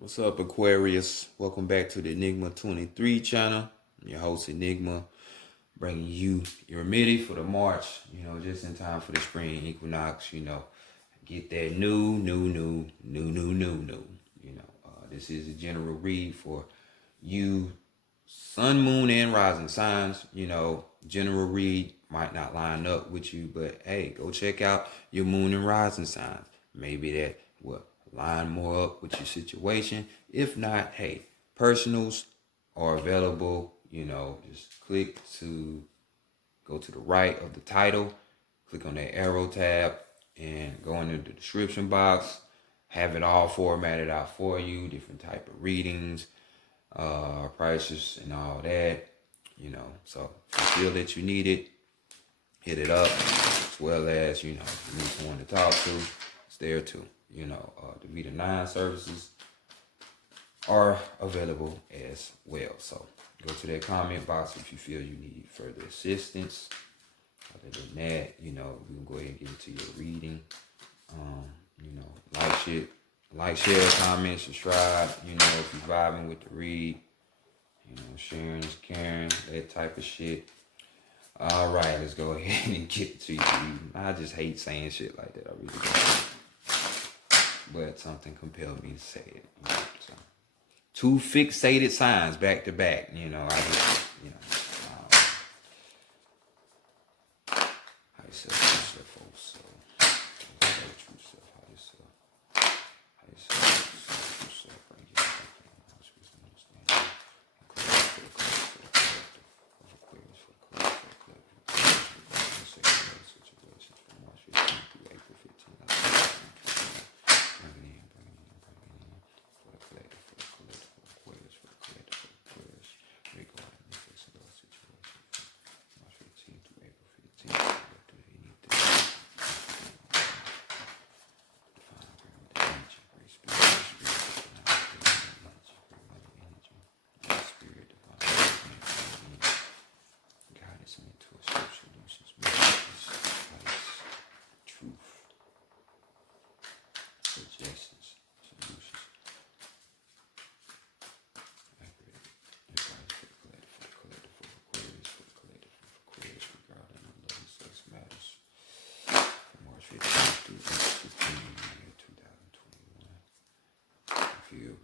What's up, Aquarius? Welcome back to the Enigma 23 channel. I'm your host, Enigma, bringing you your remedy for the March, just in time for the spring equinox, get that new. This is a general read for you, sun, moon, and rising signs. General read might not line up with you, but hey, go check out your moon and rising signs. Maybe that will line more up with your situation. If not, hey, personals are available. Just click to go to the right of the title, click on that arrow tab, and go into the description box. Have it all formatted out for you, different type of readings, prices, and all that. So if you feel that you need it, hit it up. As well as, if you need someone to talk to, it's there too. The Vita 9 services are available as well. So go to that comment box if you feel you need further assistance. Other than that, we can go ahead and get into your reading. Like, share, comment, subscribe. If you're vibing with the read, sharing is caring, that type of shit. All right, let's go ahead and get to your reading. I just hate saying shit like that. I really don't. But something compelled me to say it. So. Two fixated signs back to back. I just, how you say yourself also. How you say yourself, bring your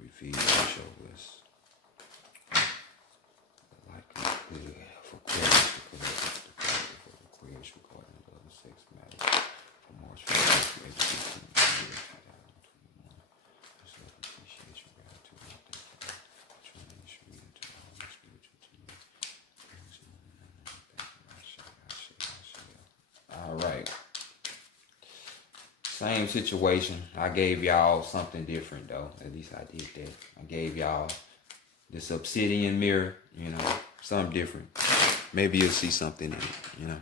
received show us like good for Aquarius regarding love and sex matters from March 15th to April 15th, 2021. Just love, appreciation, gratitude, and thankful. Trying to read into all my spiritual to me. All right. Same situation. I gave y'all something different though. At least I did that. I gave y'all this obsidian mirror, something different. Maybe you'll see something in it,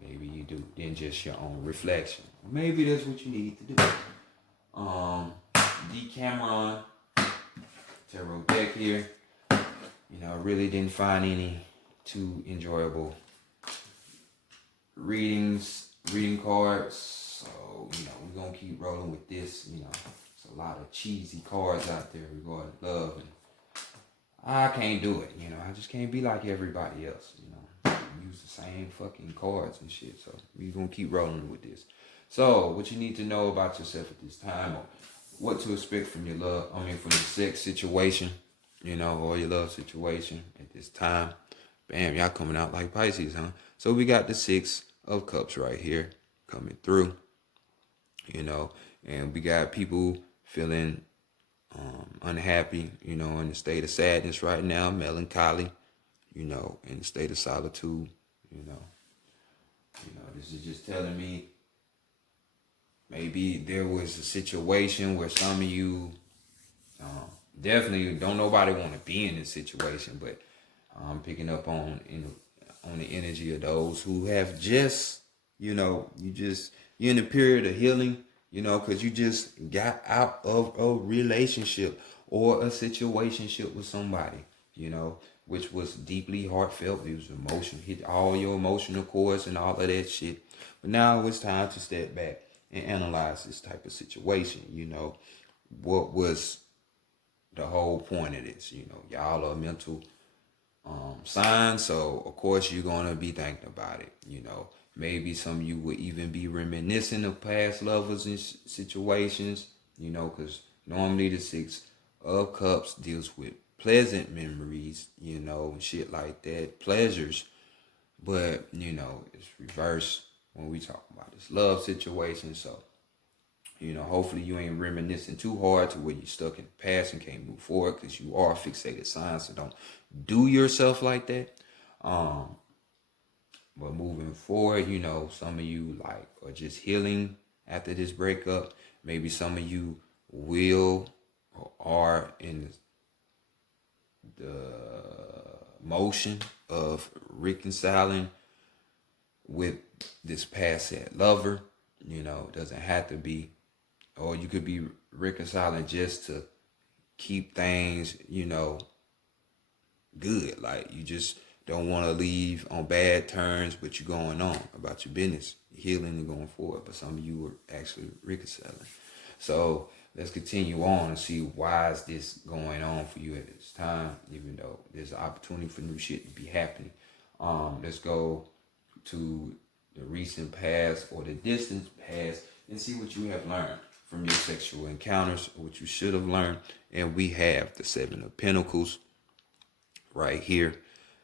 Maybe you do, than just your own reflection. Maybe that's what you need to do. Decameron tarot deck here. Really didn't find any too enjoyable reading cards. So, we're gonna keep rolling with this. There's a lot of cheesy cards out there regarding love, and I can't do it. I just can't be like everybody else. Use the same fucking cards and shit. So we're gonna keep rolling with this. So what you need to know about yourself at this time, or what to expect from your from your sex situation, or your love situation at this time. Bam, y'all coming out like Pisces, huh? So we got the 6 of Cups right here coming through, and we got people feeling unhappy, in the state of sadness right now, melancholy, in the state of solitude, this is just telling me maybe there was a situation where some of you definitely don't nobody want to be in this situation, but I'm picking up on the energy of those who have just, you're in a period of healing, because you just got out of a relationship or a situationship with somebody, which was deeply heartfelt. It was emotion, hit all your emotional chords and all of that shit. But now it's time to step back and analyze this type of situation, what was the whole point of this. You know, y'all are mental signs, so of course you're gonna be thinking about it. You know, maybe some of you would even be reminiscing of past lovers and situations. You know, because normally the Six of Cups deals with pleasant memories. You know, shit like that, pleasures. But you know, it's reverse when we talk about this love situation. So you know, hopefully you ain't reminiscing too hard to where you're stuck in the past and can't move forward because you are a fixated sign. So don't do yourself like that. Um, but moving forward, you know, some of you like are just healing after this breakup. Maybe some of you will or are in the motion of reconciling with this past set lover. You know, it doesn't have to be, or you could be reconciling just to keep things, you know, good. Like you just don't want to leave on bad terms, but you're going on about your business, healing and going forward. But some of you are actually reconciling. So let's continue on and see why is this going on for you at this time, even though there's an opportunity for new shit to be happening. Let's go to the recent past or the distant past and see what you have learned from your sexual encounters, what you should have learned. And we have the Seven of Pentacles right here.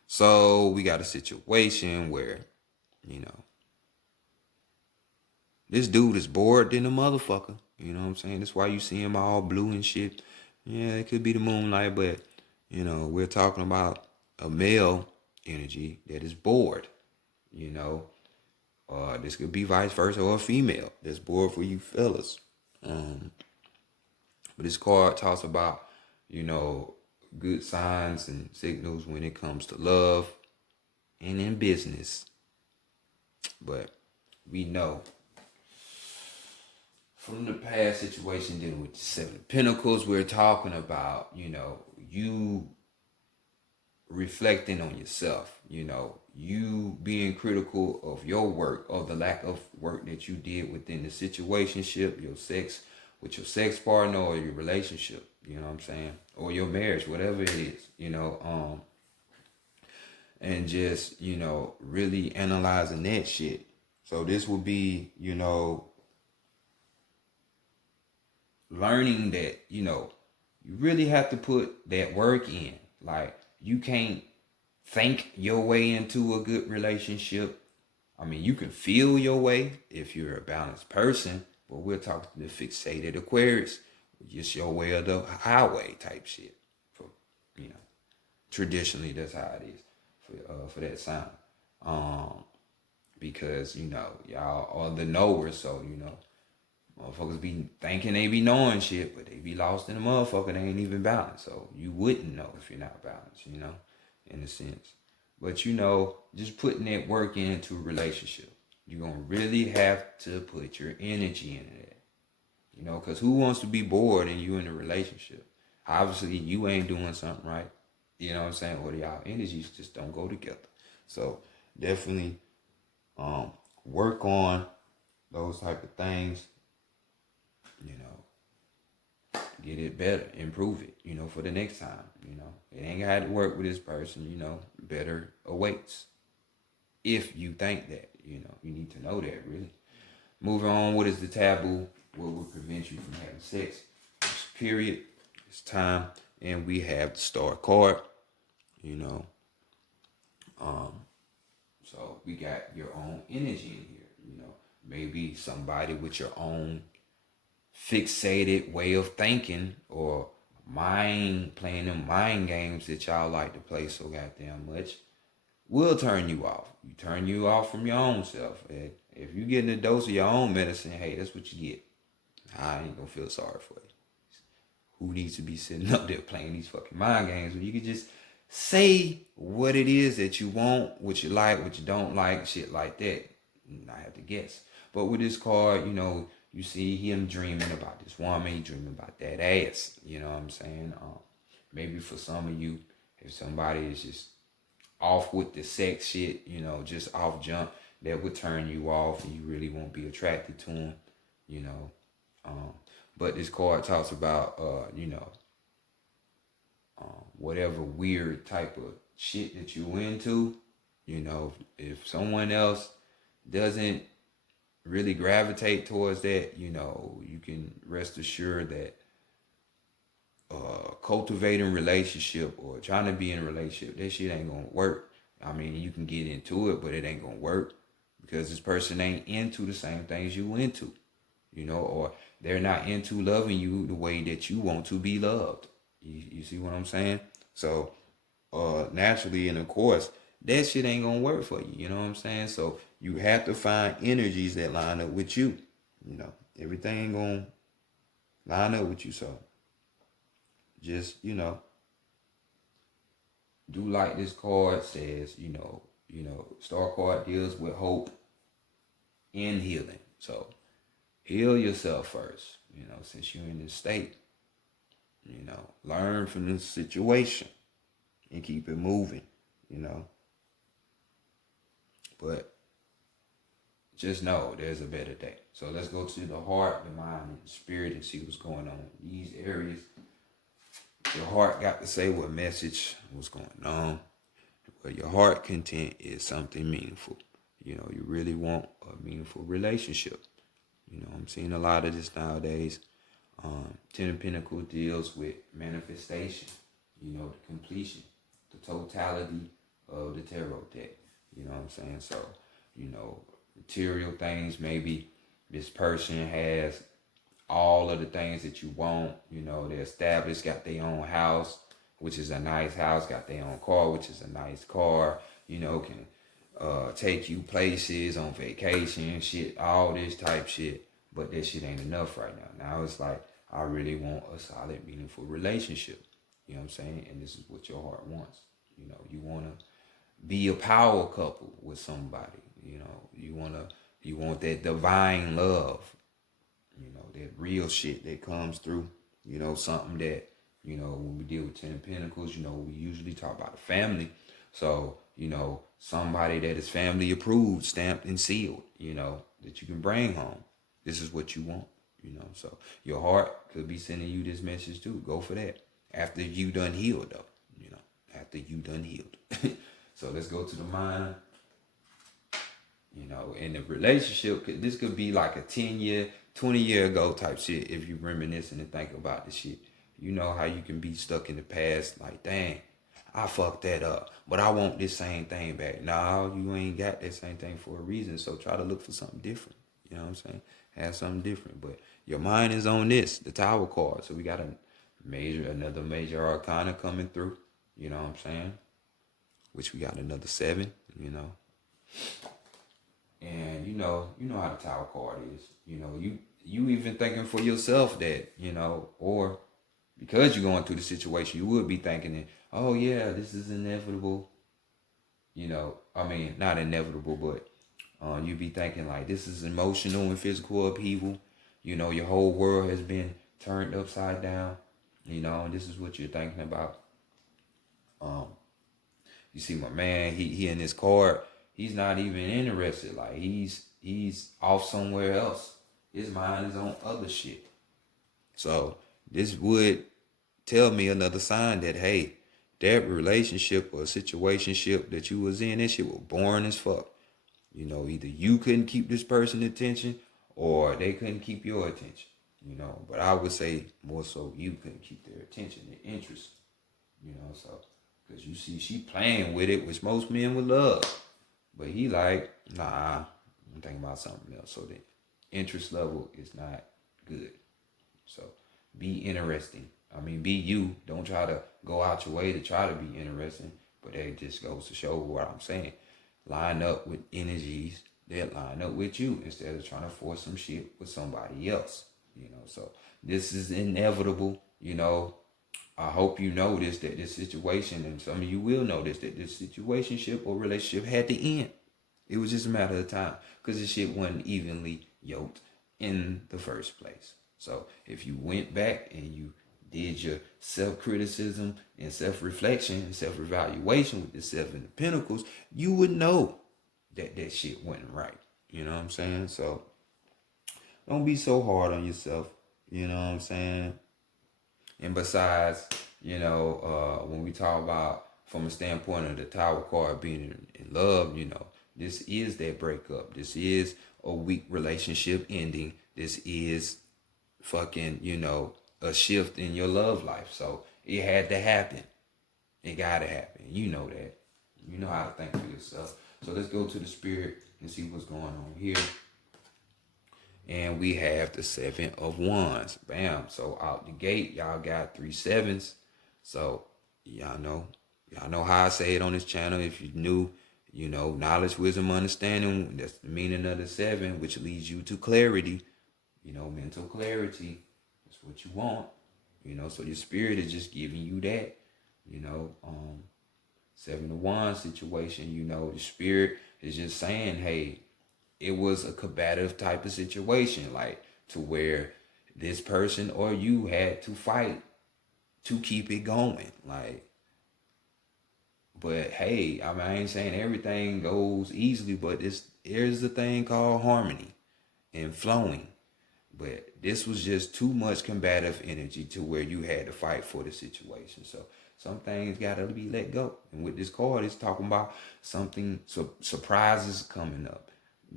So we got a situation where, you know, this dude is bored than a motherfucker. You know what I'm saying? That's why you see him all blue and shit. Yeah, it could be the moonlight, but, you know, we're talking about a male energy that is bored, you know. This could be vice versa, or a female that's bored for you fellas. But this card talks about, you know, good signs and signals when it comes to love and in business. But we know from the past situation dealing with the Seven of Pentacles, we're talking about, you know, you reflecting on yourself, you know, you being critical of your work or the lack of work that you did within the situationship, your sex with your sex partner or your relationship, you know what I'm saying? Or your marriage, whatever it is, you know, and just, you know, really analyzing that shit. So this will be, you know, learning that, you know, you really have to put that work in. Like, you can't think your way into a good relationship. I mean, you can feel your way if you're a balanced person, but we're talking to the fixated Aquarius, just your way of the highway type shit. For, you know, traditionally that's how it is for that sign. Because, you know, y'all are the knowers, so, you know, motherfuckers be thinking they be knowing shit, but they be lost in the motherfucker. They ain't even balanced. So you wouldn't know if you're not balanced, you know, in a sense. But, you know, just putting that work into a relationship, you're going to really have to put your energy into that. You know, because who wants to be bored and you in a relationship? Obviously, you ain't doing something right. You know what I'm saying? Or y'all energies just don't go together. So definitely work on those type of things. You know, get it better, improve it, you know, for the next time, you know. It ain't got to work with this person, you know, better awaits. If you think that, you know, you need to know that, really. Moving on, what is the taboo? What will prevent you from having sex? It's period, it's time, and we have the Star card, you know. So we got your own energy in here, you know. Maybe somebody with your own fixated way of thinking or playing them mind games that y'all like to play so goddamn much will turn you off. You turn you off from your own self. If you getting a dose of your own medicine, hey, that's what you get. I ain't gonna feel sorry for you. Who needs to be sitting up there playing these fucking mind games when you can just say what it is that you want, what you like, what you don't like, shit like that. And I have to guess. But with this card, you know, you see him dreaming about this woman, he dreaming about that ass. You know what I'm saying? Maybe for some of you, if somebody is just off with the sex shit, you know, just off jump, that would turn you off and you really won't be attracted to him, you know. But this card talks about, whatever weird type of shit that you into, if someone else doesn't really gravitate towards that, you can rest assured that cultivating relationship or trying to be in a relationship, that shit ain't gonna work. I mean, you can get into it, but it ain't gonna work because this person ain't into the same things you into, or they're not into loving you the way that you want to be loved. You see what I'm saying? So, naturally, and of course, that shit ain't gonna work for you. You know what I'm saying? So you have to find energies that line up with you. Everything ain't gonna line up with you. So just, do like this card says, Star card deals with hope and healing. So heal yourself first, since you're in this state. Learn from this situation and keep it moving, But just know there's a better day. So let's go to the heart, the mind, and the spirit and see what's going on in these areas. Your heart got to say what message, what's going on. But your heart content is something meaningful. You really want a meaningful relationship. I'm seeing a lot of this nowadays. Ten of Pentacles deals with manifestation, the completion, the totality of the tarot deck. You know what I'm saying? So, material things, maybe this person has all of the things that you want. They're established, got their own house, which is a nice house, got their own car, which is a nice car, can take you places on vacation, shit, all this type shit. But that shit ain't enough right now. Now it's like, I really want a solid, meaningful relationship. You know what I'm saying? And this is what your heart wants. You want to be a power couple with somebody. You want that divine love. That real shit that comes through. Something that, when we deal with Ten of Pentacles, we usually talk about a family. So, somebody that is family approved, stamped and sealed, that you can bring home. This is what you want, So your heart could be sending you this message too. Go for that. After you done healed though, after you done healed. So let's go to the mind. In the relationship, this could be like a 10-year, 20-year ago type shit. If you reminiscing and think about the shit, how you can be stuck in the past. Like, dang, I fucked that up, but I want this same thing back. No, you ain't got that same thing for a reason. So try to look for something different. You know what I'm saying? Have something different. But your mind is on this, the Tower card. So we got another major arcana coming through. You know what I'm saying? Which we got another 7. And how the Tower card is. You even thinking for yourself that, or because you're going through the situation, you would be thinking that, oh yeah, this is inevitable. Not inevitable, but you'd be thinking like this is emotional and physical upheaval. Your whole world has been turned upside down. And this is what you're thinking about. You see my man, he in this card, he's not even interested. Like he's off somewhere else. His mind is on other shit. So this would tell me another sign that, hey, that relationship or situationship that you was in, that shit was boring as fuck. Either you couldn't keep this person's attention or they couldn't keep your attention. But I would say more so you couldn't keep their attention, their interest. So because you see she playing with it, which most men would love. But he like, nah, I'm thinking about something else. So the interest level is not good. So be interesting. Be you. Don't try to go out your way to try to be interesting. But that just goes to show what I'm saying. Line up with energies that line up with you instead of trying to force some shit with somebody else. So this is inevitable. I hope you notice that this situation, and some of you will notice that this situationship or relationship had to end. It was just a matter of time because this shit wasn't evenly yoked in the first place. So if you went back and you did your self-criticism and self-reflection and self-evaluation with the 7 of Pentacles, you would know that that shit wasn't right. You know what I'm saying? So don't be so hard on yourself. You know what I'm saying? And besides, when we talk about from a standpoint of the Tower card being in love, this is that breakup. This is a weak relationship ending. This is fucking, a shift in your love life. So it had to happen. It gotta happen. You know that. You know how to think for yourself. So let's go to the spirit and see what's going on here. And we have the 7 of Wands. Bam. So out the gate, y'all got 3 sevens. So y'all know how I say it on this channel. If you're new, knowledge, wisdom, understanding. That's the meaning of the 7, which leads you to clarity. Mental clarity. That's what you want. So your spirit is just giving you that. 7 of Wands situation. The spirit is just saying, hey, it was a combative type of situation, like to where this person or you had to fight to keep it going. But hey, I ain't saying everything goes easily, but there's a thing called harmony and flowing. But this was just too much combative energy to where you had to fight for the situation. So some things gotta be let go. And with this card, it's talking about something, surprises coming up,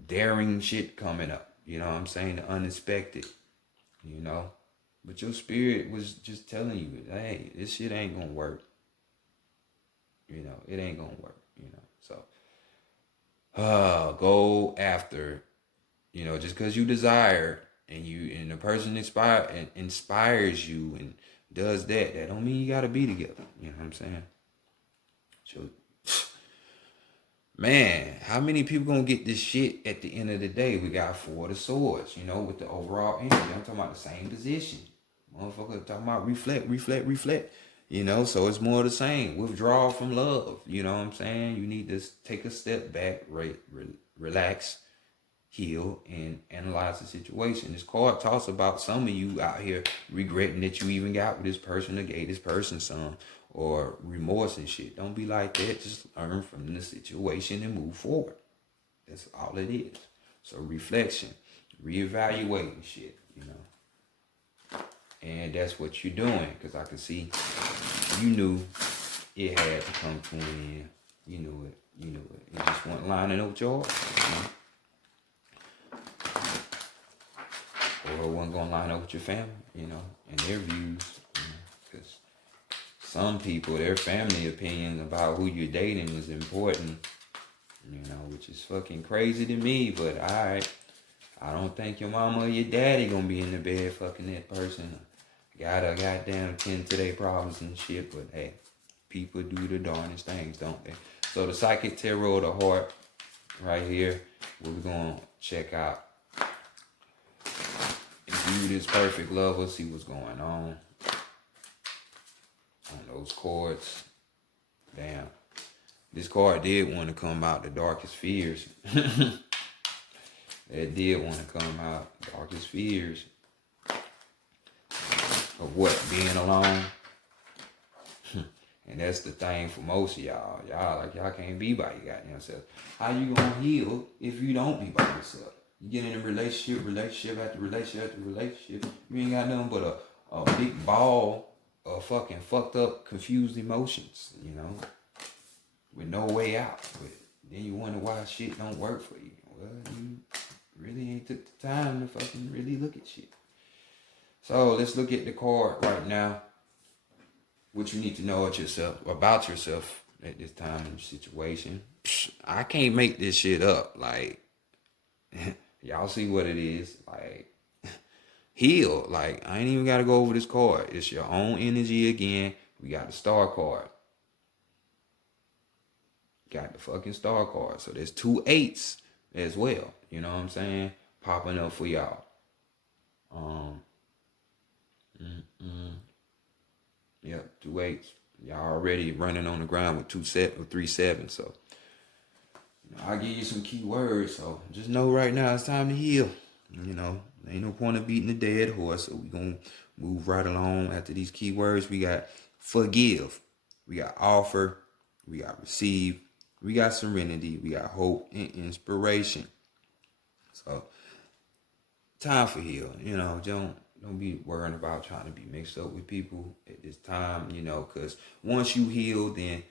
daring shit coming up. You know what I'm saying? The unexpected. But your spirit was just telling you, hey, this shit ain't gonna work. It ain't gonna work. So go after. Just because you desire and the person inspires you and does that don't mean you gotta be together. You know what I'm saying? So, man, how many people gonna get this shit at the end of the day? We got 4 of Swords, with the overall energy. I'm talking about the same position. Motherfucker talking about reflect. So it's more of the same. Withdrawal from love. You know what I'm saying? You need to take a step back, relax, heal, and analyze the situation. This card talks about some of you out here regretting that you even got with this person or gave this person some, or remorse and shit. Don't be like that. Just learn from the situation and move forward. That's all it is. So reflection, reevaluating shit, And that's what you're doing, because I can see you knew it had to come to an end. You knew it. It just wasn't lining up with your heart. Or it wasn't gonna line up with your family, and their views. Because some people, their family opinion about who you're dating is important, which is fucking crazy to me. But alright, I don't think your mama or your daddy gonna be in the bed fucking that person. Gotta goddamn tend to their problems and shit. But hey, people do the darndest things, don't they? So the Psychic Tarot of the Heart, right here, what we're gonna check out. View this perfect lover, see what's going on those cards. Damn. This card did want to come out, the darkest fears. It did want to come out, darkest fears. Of what? Being alone. And that's the thing for most of y'all. Y'all can't be by your goddamn self. How you gonna heal if you don't be by yourself? You get in a relationship after relationship. You ain't got nothing but a big ball of fucking fucked up, confused emotions, with no way out. But then you wonder why shit don't work for you. Well, you really ain't took the time to fucking really look at shit. So let's look at the card right now. What you need to know about yourself at this time in your situation. I can't make this shit up. Y'all see what it is. Heal. I ain't even got to go over this card. It's your own energy again. We got the Star card. Got the fucking Star card. So there's 2 8s as well. You know what I'm saying? Popping up for y'all. Yep, 2 8s. Y'all already running on the ground with 3 7s. So I'll give you some key words. So just know right now it's time to heal. Ain't no point of beating a dead horse. So we gonna move right along. After these key words, we got forgive, we got offer, we got receive, we got serenity, we got hope and inspiration. So time for heal. Don't be worrying about trying to be mixed up with people at this time, because once you heal, then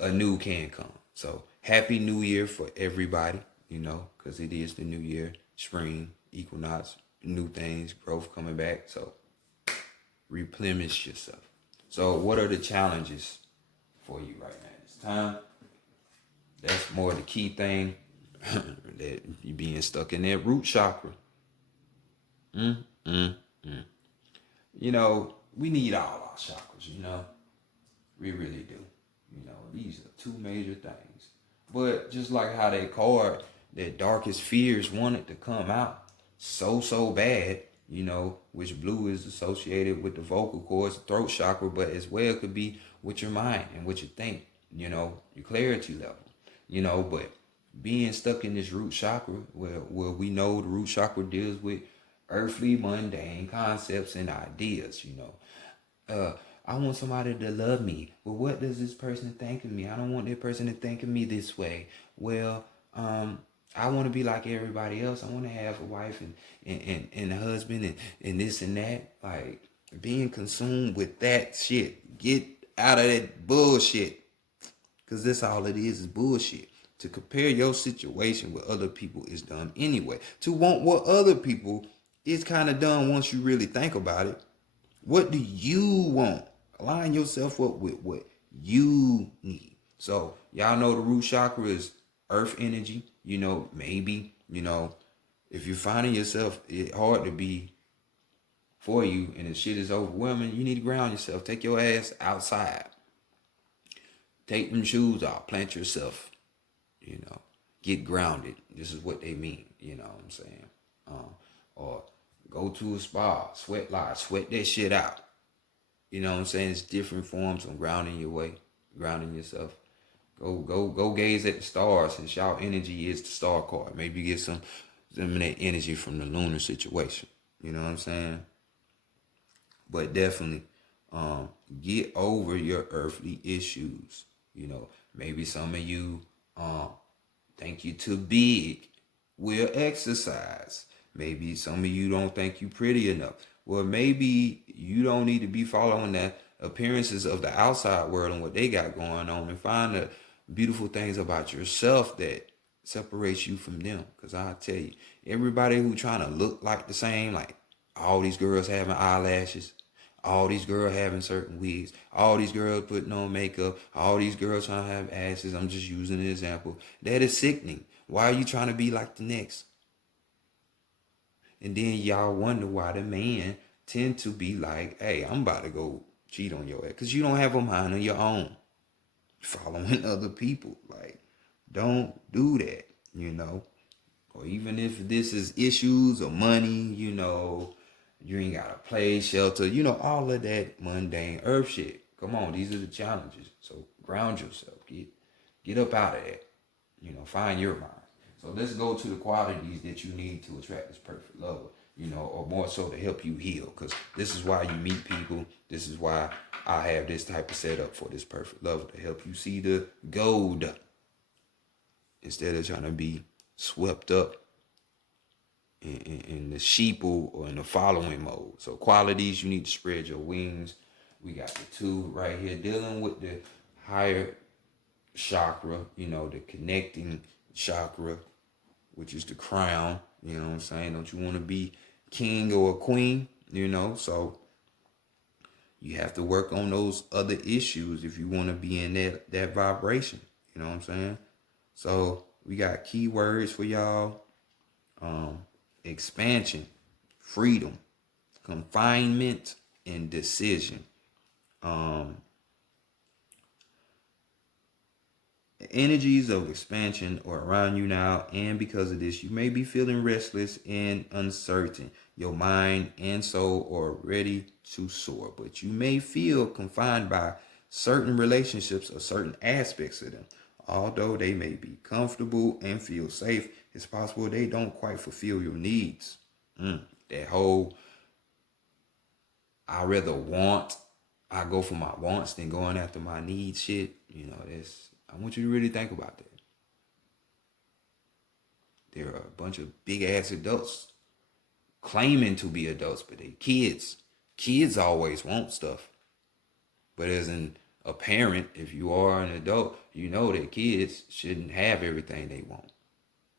a new can come. So happy new year for everybody, because it is the new year, spring, equinox, new things, growth coming back. So replenish yourself. So what are the challenges for you right now? This time, that's more the key thing, that you being stuck in that root chakra. Mm, mm, mm. We need all our chakras. We really do. These are two major things. But just like how they card that darkest fears wanted to come out so bad, which blue is associated with the vocal cords, the throat chakra, but as well could be with your mind and what you think, your clarity level, but being stuck in this root chakra, where we know the root chakra deals with earthly, mundane concepts and ideas. I want somebody to love me. Well, what does this person think of me? I don't want that person to think of me this way. Well, I want to be like everybody else. I want to have a wife and a husband and this and that. Like, being consumed with that shit. Get out of that bullshit. Because that's all it is bullshit. To compare your situation with other people is dumb anyway. To want what other people is kind of dumb once you really think about it. What do you want? Align yourself up with what you need. So y'all know the root chakra is earth energy. Maybe, if you're finding yourself it hard to be for you and the shit is overwhelming, you need to ground yourself. Take your ass outside. Take them shoes off. Plant yourself. Get grounded. This is what they mean. You know what I'm saying? Or go to a spa, sweat that shit out. You know what I'm saying? It's different forms of grounding yourself. Go gaze at the stars, since y'all energy is the star card. Maybe get some of that energy from the lunar situation. You know what I'm saying? But definitely, get over your earthly issues. Maybe some of you think you're too big. Will exercise. Maybe some of you don't think you pretty enough. Well, maybe you don't need to be following the appearances of the outside world and what they got going on, and find the beautiful things about yourself that separates you from them. Because I tell you, everybody who trying to look like the same, like all these girls having eyelashes, all these girls having certain wigs, all these girls putting on makeup, all these girls trying to have asses, I'm just using an example. That is sickening. Why are you trying to be like the next? And then y'all wonder why the man tend to be like, hey, I'm about to go cheat on your ass. Because you don't have a mind on your own. Following other people. Like, don't do that, Or even if this is issues or money, you ain't got a place, shelter, all of that mundane earth shit. Come on, these are the challenges. So ground yourself. Get up out of that. Find your mind. So let's go to the qualities that you need to attract this perfect lover, or more so to help you heal. Because this is why you meet people. This is why I have this type of setup for this perfect lover, to help you see the gold instead of trying to be swept up in the sheeple or in the following mode. So qualities, you need to spread your wings. We got the 2 right here dealing with the higher chakra, the connecting chakra, which is the crown. You know what I'm saying? Don't you want to be king or a queen? So you have to work on those other issues if you want to be in that vibration. You know what I'm saying? So we got keywords for y'all. Expansion, freedom, confinement, and decision. Energies of expansion are around you now, and because of this, you may be feeling restless and uncertain. Your mind and soul are ready to soar, but you may feel confined by certain relationships or certain aspects of them. Although they may be comfortable and feel safe, it's possible they don't quite fulfill your needs. That whole, I go for my wants than going after my needs shit. I want you to really think about that. There are a bunch of big ass adults claiming to be adults, but they kids. Kids always want stuff. But as a parent, if you are an adult, you know that kids shouldn't have everything they want.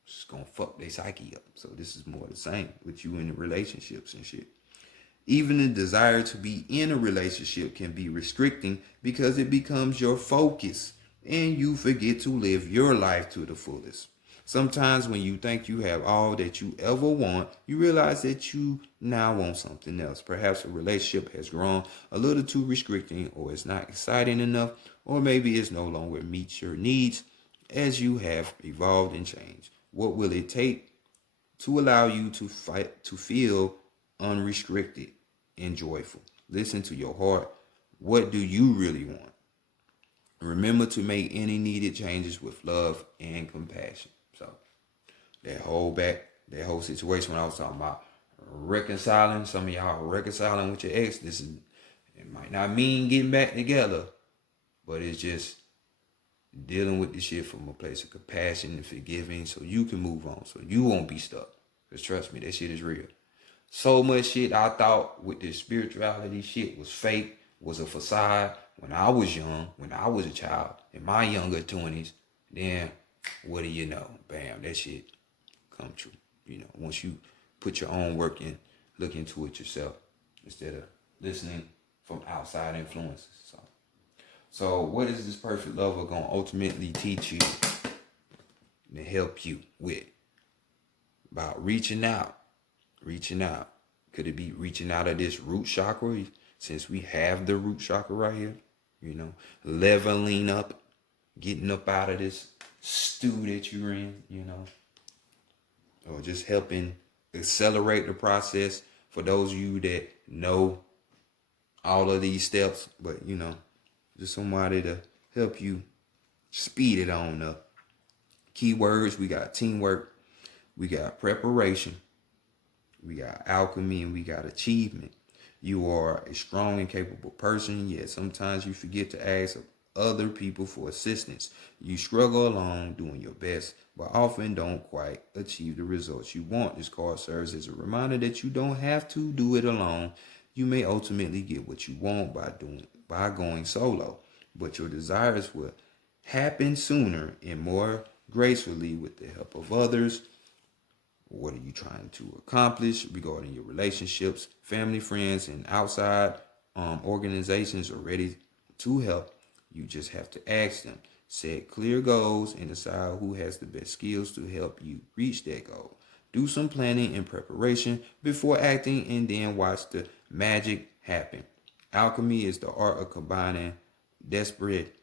It's just gonna fuck their psyche up. So this is more the same with you in the relationships and shit. Even the desire to be in a relationship can be restricting because it becomes your focus and you forget to live your life to the fullest. Sometimes when you think you have all that you ever want, you realize that you now want something else. Perhaps a relationship has grown a little too restricting, or it's not exciting enough, or maybe it's no longer meets your needs as you have evolved and changed. What will it take to allow you to fight to feel unrestricted and joyful? Listen to your heart. What do you really want? Remember to make any needed changes with love and compassion. So that whole situation when I was talking about reconciling, some of y'all are reconciling with your ex. It might not mean getting back together, but it's just dealing with this shit from a place of compassion and forgiving so you can move on, so you won't be stuck. Because trust me, that shit is real. So much shit I thought with this spirituality shit was fake, was a facade when I was young, when I was a child, in my younger 20s. Then, what do you know? Bam, that shit come true. Once you put your own work in, look into it yourself instead of listening from outside influences. So what is this perfect lover going to ultimately teach you and help you with? About reaching out. Could it be reaching out of this root chakra? Since we have the root chakra right here, leveling up, getting up out of this stew that you're in, or just helping accelerate the process for those of you that know all of these steps, but just somebody to help you speed it on up. Keywords, we got teamwork, we got preparation, we got alchemy, and we got achievement. You are a strong and capable person, yet sometimes you forget to ask other people for assistance. You struggle alone doing your best, but often don't quite achieve the results you want. This card serves as a reminder that you don't have to do it alone. You may ultimately get what you want by going solo, but your desires will happen sooner and more gracefully with the help of others. What are you trying to accomplish regarding your relationships? Family, friends, and outside organizations are ready to help. You just have to ask them. Set clear goals and decide who has the best skills to help you reach that goal. Do some planning and preparation before acting, and then watch the magic happen. Alchemy is the art of combining disparate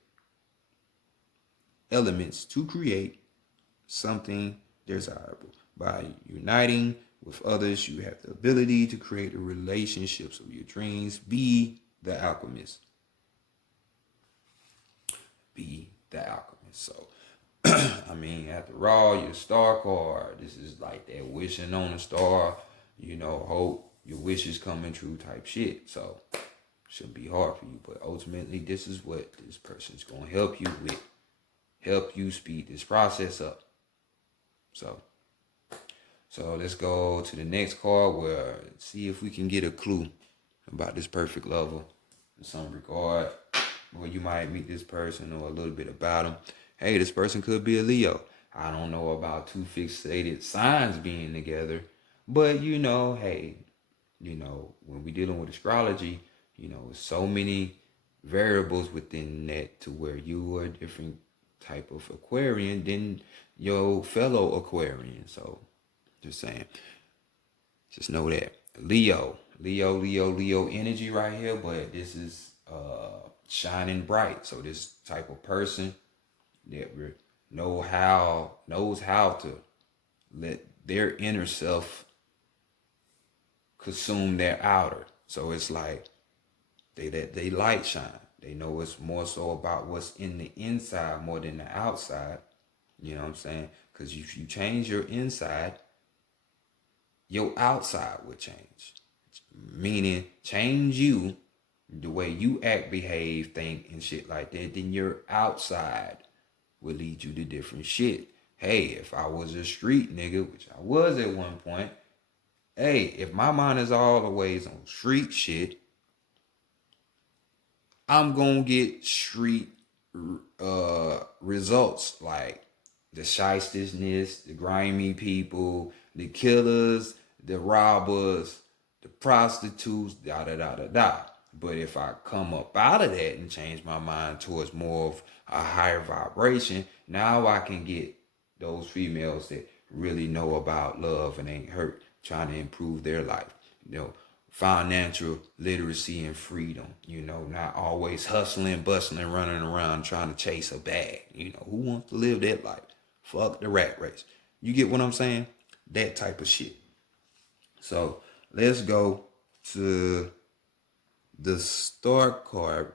elements to create something desirable. By uniting with others, you have the ability to create the relationships of your dreams. Be the alchemist. Be the alchemist. So, after all, your star card, this is like that wishing on a star, hope your wishes coming true type shit. So, shouldn't be hard for you. But ultimately, this is what this person's going to help you with. Help you speed this process up. So let's go to the next card where see if we can get a clue about this perfect lover in some regard. Or you might meet this person or a little bit about them. Hey, this person could be a Leo. I don't know about two fixated signs being together. But hey, when we're dealing with astrology, so many variables within that to where you are a different type of Aquarian than your fellow Aquarian. So just saying. Just know that. Leo energy right here, but this is shining bright. So this type of person that knows how to let their inner self consume their outer. So it's like they light shine. They know it's more so about what's in the inside more than the outside. You know what I'm saying? Because if you change your inside, your outside will change. Meaning change you, the way you act, behave, think, and shit like that, then your outside will lead you to different shit. Hey, if I was a street nigga, which I was at one point, hey, if my mind is always on street shit, I'm gonna get street results like the shystersness, the grimy people, the killers, the robbers, the prostitutes, da da da da da. But if I come up out of that and change my mind towards more of a higher vibration, now I can get those females that really know about love and ain't hurt, trying to improve their life. You know, financial literacy and freedom, not always hustling, bustling, running around trying to chase a bag. Who wants to live that life? Fuck the rat race. You get what I'm saying? That type of shit. So let's go to the star card.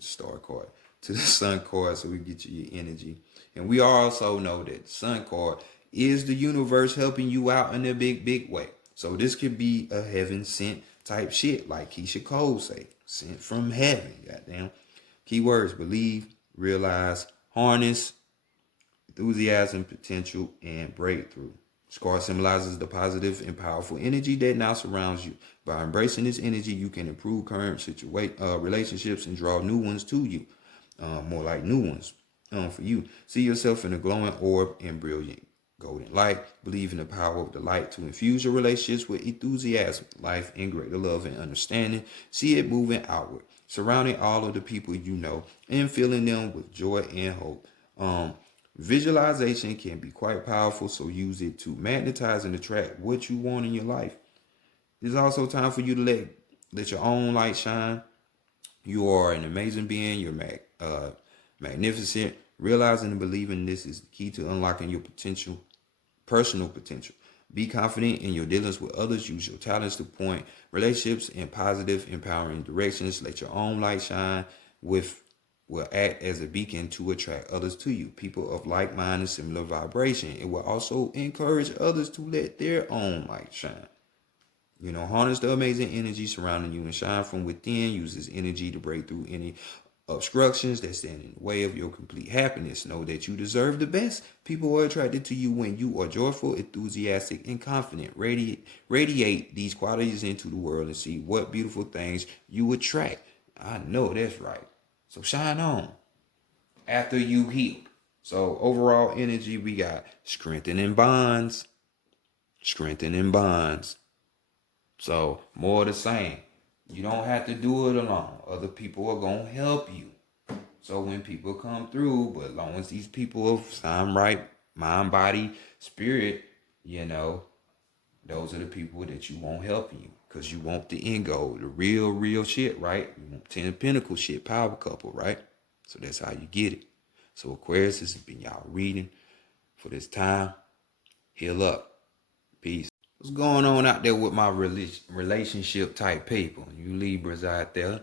Star card to the sun card so we get you your energy. And we also know that the sun card is the universe helping you out in a big, big way. So this could be a heaven sent type shit, like Keisha Cole say, sent from heaven. Goddamn. Keywords: believe, realize, harness, enthusiasm, potential, and breakthrough. Scar symbolizes the positive and powerful energy that now surrounds you. By embracing this energy, you can improve current relationships and draw new ones to you. More like new ones for you. See yourself in a glowing orb and brilliant golden light. Believe in the power of the light to infuse your relationships with enthusiasm, life, and greater love and understanding. See it moving outward, surrounding all of the people you know and filling them with joy and hope. Visualization can be quite powerful, so use it to magnetize and attract what you want in your life. It's also time for you to let your own light shine. You are an amazing being. You're magnificent. Realizing and believing this is the key to unlocking your potential, personal potential. Be confident in your dealings with others. Use your talents to point relationships in positive, empowering directions. Let your own light shine will act as a beacon to attract others to you. People of like mind and similar vibration. It will also encourage others to let their own light shine. Harness the amazing energy surrounding you and shine from within. Use this energy to break through any obstructions that stand in the way of your complete happiness. Know that you deserve the best. People are attracted to you when you are joyful, enthusiastic, and confident. Radiate these qualities into the world and see what beautiful things you attract. I know that's right. So shine on after you heal. So overall energy, we got strengthening bonds. Strengthening bonds. So more of the same. You don't have to do it alone. Other people are going to help you. So when people come through, but as long as these people are sound right, mind, body, spirit, those are the people that you want helping you. Because you want the end goal, the real shit, right? You want 10 Pinnacle shit, power couple, right? So that's how you get it. So Aquarius, this has been y'all reading for this time. Heal up. Peace. What's going on out there with my relationship type people? You Libras out there,